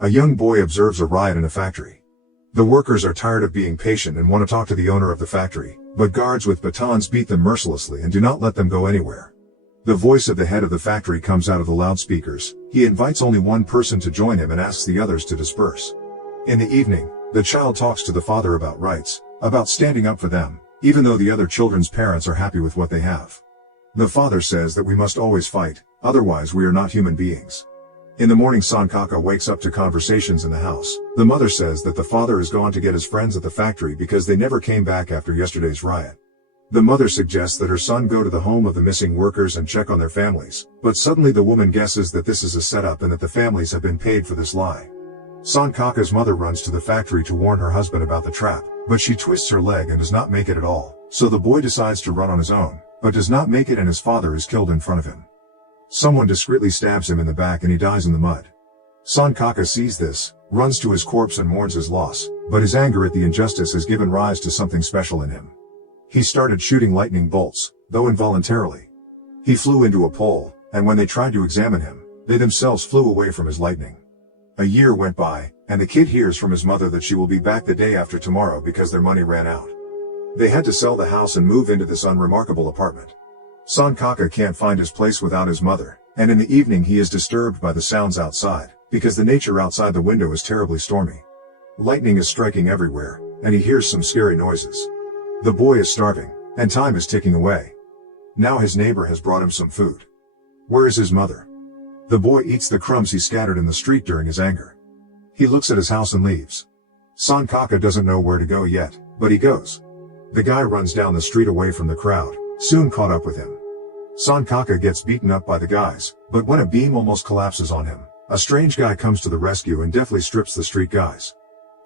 A young boy observes a riot in a factory. The workers are tired of being patient and want to talk to the owner of the factory, but guards with batons beat them mercilessly and do not let them go anywhere. The voice of the head of the factory comes out of the loudspeakers. He invites only one person to join him and asks the others to disperse. In the evening, the child talks to the father about rights, about standing up for them, even though the other children's parents are happy with what they have. The father says that we must always fight, otherwise we are not human beings. In the morning, Sankaka wakes up to conversations in the house. The mother says that the father is gone to get his friends at the factory because they never came back after yesterday's riot. The mother suggests that her son go to the home of the missing workers and check on their families, but suddenly the woman guesses that this is a setup and that the families have been paid for this lie. Sankaka's mother runs to the factory to warn her husband about the trap, but she twists her leg and does not make it at all, so the boy decides to run on his own, but does not make it and his father is killed in front of him. Someone discreetly stabs him in the back and he dies in the mud. Sankaka sees this, runs to his corpse and mourns his loss, but his anger at the injustice has given rise to something special in him. He started shooting lightning bolts, though involuntarily. He flew into a pole, and when they tried to examine him, they themselves flew away from his lightning. A year went by, and the kid hears from his mother that she will be back the day after tomorrow because their money ran out. They had to sell the house and move into this unremarkable apartment. Sankaka can't find his place without his mother, and in the evening he is disturbed by the sounds outside, because the nature outside the window is terribly stormy. Lightning is striking everywhere, and he hears some scary noises. The boy is starving, and time is ticking away. Now his neighbor has brought him some food. Where is his mother? The boy eats the crumbs he scattered in the street during his anger. He looks at his house and leaves. Sankaka doesn't know where to go yet, but he goes. The guy runs down the street away from the crowd, soon caught up with him. Sankaka gets beaten up by the guys, but when a beam almost collapses on him, a strange guy comes to the rescue and deftly strips the street guys.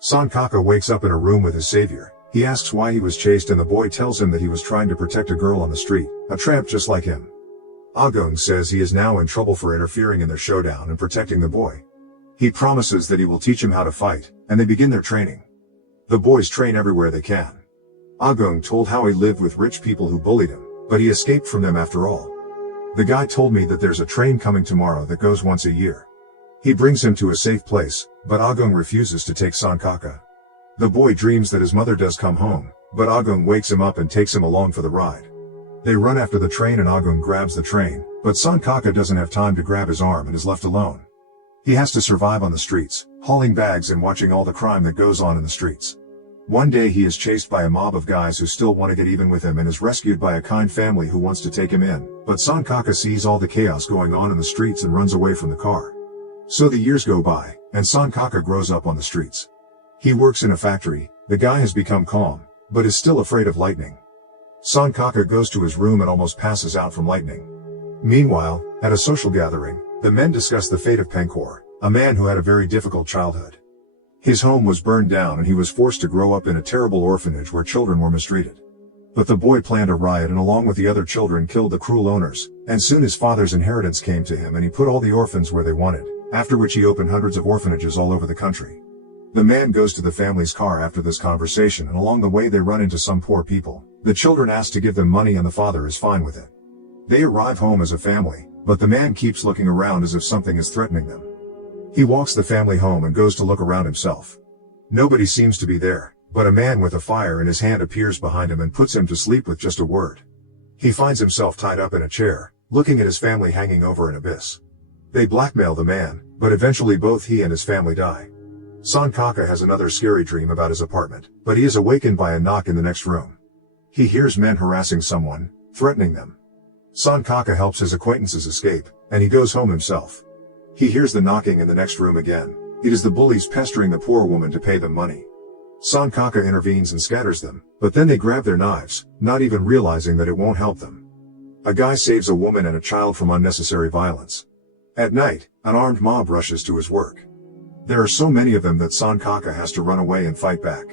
Sankaka wakes up in a room with his savior. He asks why he was chased and the boy tells him that he was trying to protect a girl on the street, a tramp just like him. Agung says he is now in trouble for interfering in their showdown and protecting the boy. He promises that he will teach him how to fight, and they begin their training. The boys train everywhere they can. Agung told how he lived with rich people who bullied him, but he escaped from them after all. The guy told me that there's a train coming tomorrow that goes once a year. He brings him to a safe place, but Agung refuses to take Sankaka. The boy dreams that his mother does come home, but Agung wakes him up and takes him along for the ride. They run after the train and Agung grabs the train, but Sankaka doesn't have time to grab his arm and is left alone. He has to survive on the streets, hauling bags and watching all the crime that goes on in the streets. One day he is chased by a mob of guys who still want to get even with him and is rescued by a kind family who wants to take him in, but Sankaka sees all the chaos going on in the streets and runs away from the car. So the years go by, and Sankaka grows up on the streets. He works in a factory. The guy has become calm, but is still afraid of lightning. Sankaka goes to his room and almost passes out from lightning. Meanwhile, at a social gathering, the men discuss the fate of Penkor, a man who had a very difficult childhood. His home was burned down and he was forced to grow up in a terrible orphanage where children were mistreated. But the boy planned a riot and along with the other children killed the cruel owners, and soon his father's inheritance came to him and he put all the orphans where they wanted, after which he opened hundreds of orphanages all over the country. The man goes to the family's car after this conversation and along the way they run into some poor people. The children ask to give them money and the father is fine with it. They arrive home as a family, but the man keeps looking around as if something is threatening them. He walks the family home and goes to look around himself. Nobody seems to be there, but a man with a fire in his hand appears behind him and puts him to sleep with just a word. He finds himself tied up in a chair, looking at his family hanging over an abyss. They blackmail the man, but eventually both he and his family die. Sankaka has another scary dream about his apartment, but he is awakened by a knock in the next room. He hears men harassing someone, threatening them. Sankaka helps his acquaintances escape, and he goes home himself. He hears the knocking in the next room again. It is the bullies pestering the poor woman to pay them money. Sankaka intervenes and scatters them, but then they grab their knives, not even realizing that it won't help them. A guy saves a woman and a child from unnecessary violence. At night, an armed mob rushes to his work. There are so many of them that Sankaka has to run away and fight back.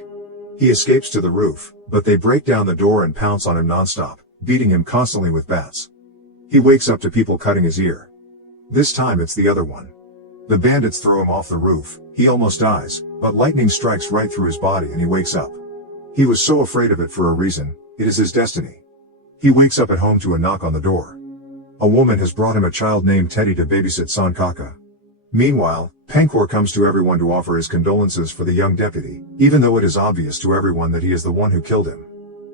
He escapes to the roof, but they break down the door and pounce on him nonstop, beating him constantly with bats. He wakes up to people cutting his ear. This time it's the other one. The bandits throw him off the roof. He almost dies, but lightning strikes right through his body and he wakes up. He was so afraid of it for a reason. It is his destiny. He wakes up at home to a knock on the door. A woman has brought him a child named Teddy to babysit Sankaka. Meanwhile, Pancor comes to everyone to offer his condolences for the young deputy, even though it is obvious to everyone that he is the one who killed him.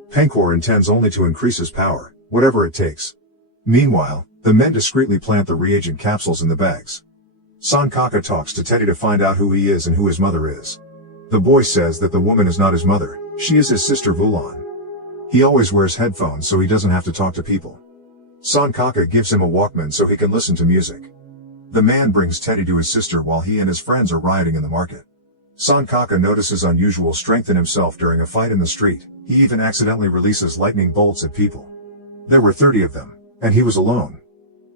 Pancor intends only to increase his power, whatever it takes. Meanwhile, the men discreetly plant the reagent capsules in the bags. Sankaka talks to Teddy to find out who he is and who his mother is. The boy says that the woman is not his mother, she is his sister Vulan. He always wears headphones so he doesn't have to talk to people. Sankaka gives him a Walkman so he can listen to music. The man brings Teddy to his sister while he and his friends are rioting in the market. Sankaka notices unusual strength in himself during a fight in the street. He even accidentally releases lightning bolts at people. There were 30 of them, and he was alone.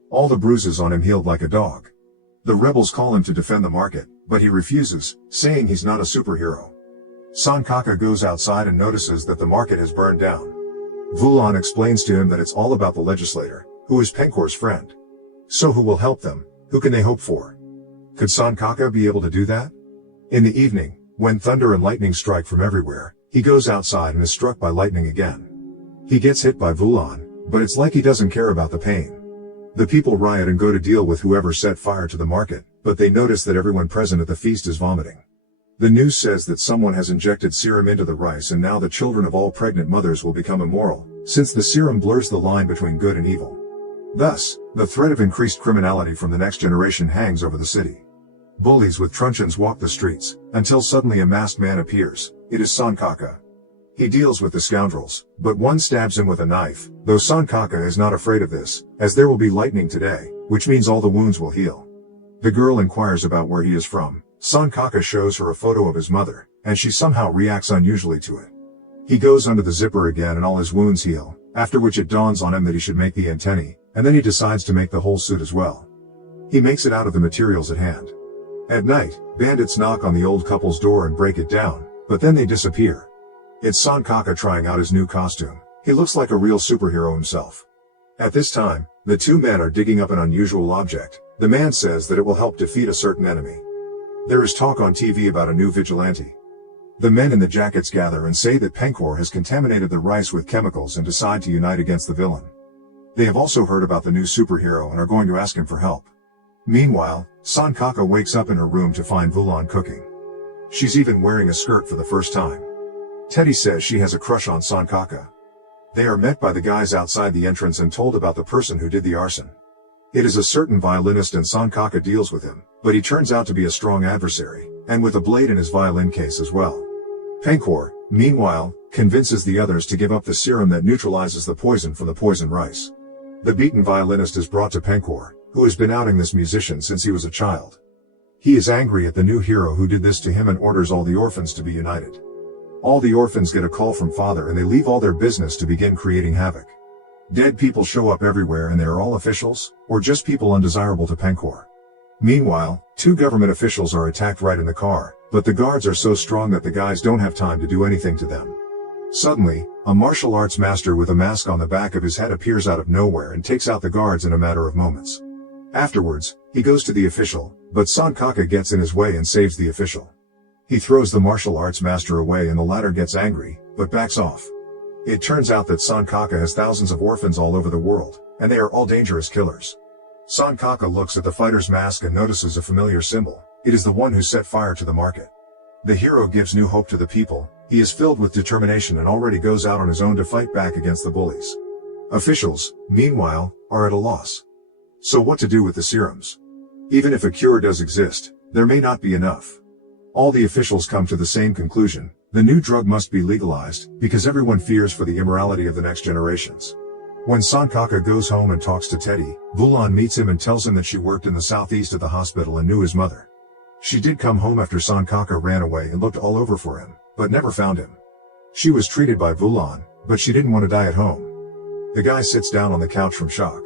All the bruises on him healed like a dog. The rebels call him to defend the market, but he refuses, saying he's not a superhero. Sankaka goes outside and notices that the market has burned down. Vulan explains to him that it's all about the legislator, who is Pencor's friend. So who will help them? Who can they hope for? Could Sankaka be able to do that? In the evening, when thunder and lightning strike from everywhere, he goes outside and is struck by lightning again. He gets hit by Vulan, but it's like he doesn't care about the pain. The people riot and go to deal with whoever set fire to the market, but they notice that everyone present at the feast is vomiting. The news says that someone has injected serum into the rice and now the children of all pregnant mothers will become immoral, since the serum blurs the line between good and evil. Thus, the threat of increased criminality from the next generation hangs over the city. Bullies with truncheons walk the streets, until suddenly a masked man appears. It is Sankaka. He deals with the scoundrels, but one stabs him with a knife, though Sankaka is not afraid of this, as there will be lightning today, which means all the wounds will heal. The girl inquires about where he is from. Sankaka shows her a photo of his mother, and she somehow reacts unusually to it. He goes under the zipper again and all his wounds heal, after which it dawns on him that he should make the antennae, and then he decides to make the whole suit as well. He makes it out of the materials at hand. At night, bandits knock on the old couple's door and break it down, but then they disappear. It's Sankaka trying out his new costume. He looks like a real superhero himself. At this time, the two men are digging up an unusual object. The man says that it will help defeat a certain enemy. There is talk on TV about a new vigilante. The men in the jackets gather and say that Pancor has contaminated the rice with chemicals and decide to unite against the villain. They have also heard about the new superhero and are going to ask him for help. Meanwhile, Sankaka wakes up in her room to find Vulan cooking. She's even wearing a skirt for the first time. Teddy says she has a crush on Sankaka. They are met by the guys outside the entrance and told about the person who did the arson. It is a certain violinist and Sankaka deals with him, but he turns out to be a strong adversary, and with a blade in his violin case as well. Pancor, meanwhile, convinces the others to give up the serum that neutralizes the poison from the poison rice. The beaten violinist is brought to Pancor, who has been outing this musician since he was a child. He is angry at the new hero who did this to him and orders all the orphans to be united. All the orphans get a call from Father and they leave all their business to begin creating havoc. Dead people show up everywhere and they are all officials, or just people undesirable to Pancor. Meanwhile, two government officials are attacked right in the car, but the guards are so strong that the guys don't have time to do anything to them. Suddenly, a martial arts master with a mask on the back of his head appears out of nowhere and takes out the guards in a matter of moments. Afterwards, he goes to the official, but Sankaka gets in his way and saves the official. He throws the martial arts master away and the latter gets angry, but backs off. It turns out that Sankaka has thousands of orphans all over the world, and they are all dangerous killers. Sankaka looks at the fighter's mask and notices a familiar symbol. It is the one who set fire to the market. The hero gives new hope to the people. He is filled with determination and already goes out on his own to fight back against the bullies. Officials, meanwhile, are at a loss. So what to do with the serums? Even if a cure does exist, there may not be enough. All the officials come to the same conclusion. The new drug must be legalized, because everyone fears for the immorality of the next generations. When Sankaka goes home and talks to Teddy, Vulan meets him and tells him that she worked in the southeast at the hospital and knew his mother. She did come home after Sankaka ran away and looked all over for him, but never found him. She was treated by Vulan, but she didn't want to die at home. The guy sits down on the couch from shock.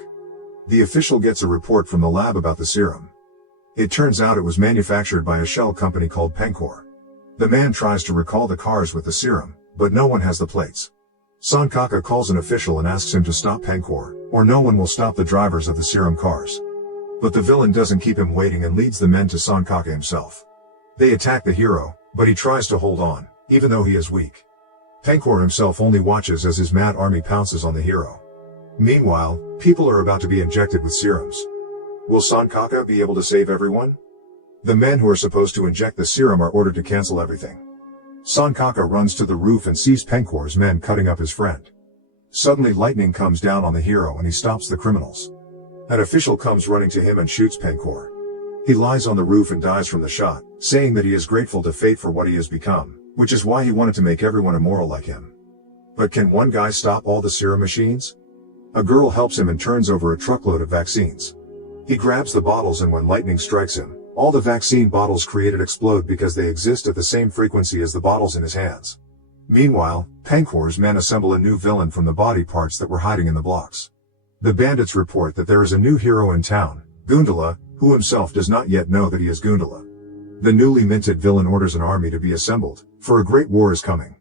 The official gets a report from the lab about the serum. It turns out it was manufactured by a shell company called Pancor. The man tries to recall the cars with the serum, but no one has the plates. Sankaka calls an official and asks him to stop Pancor, or no one will stop the drivers of the serum cars. But the villain doesn't keep him waiting and leads the men to Sankaka himself. They attack the hero, but he tries to hold on, even though he is weak. Pancor himself only watches as his mad army pounces on the hero. Meanwhile, people are about to be injected with serums. Will Sankaka be able to save everyone? The men who are supposed to inject the serum are ordered to cancel everything. Sankaka runs to the roof and sees Penkor's men cutting up his friend. Suddenly lightning comes down on the hero and he stops the criminals. An official comes running to him and shoots Penkor. He lies on the roof and dies from the shot, saying that he is grateful to fate for what he has become, which is why he wanted to make everyone immoral like him. But can one guy stop all the serum machines? A girl helps him and turns over a truckload of vaccines. He grabs the bottles and when lightning strikes him, all the vaccine bottles created explode because they exist at the same frequency as the bottles in his hands. Meanwhile, Penkor's men assemble a new villain from the body parts that were hiding in the blocks. The bandits report that there is a new hero in town, Gundala, who himself does not yet know that he is Gundala. The newly minted villain orders an army to be assembled, for a great war is coming.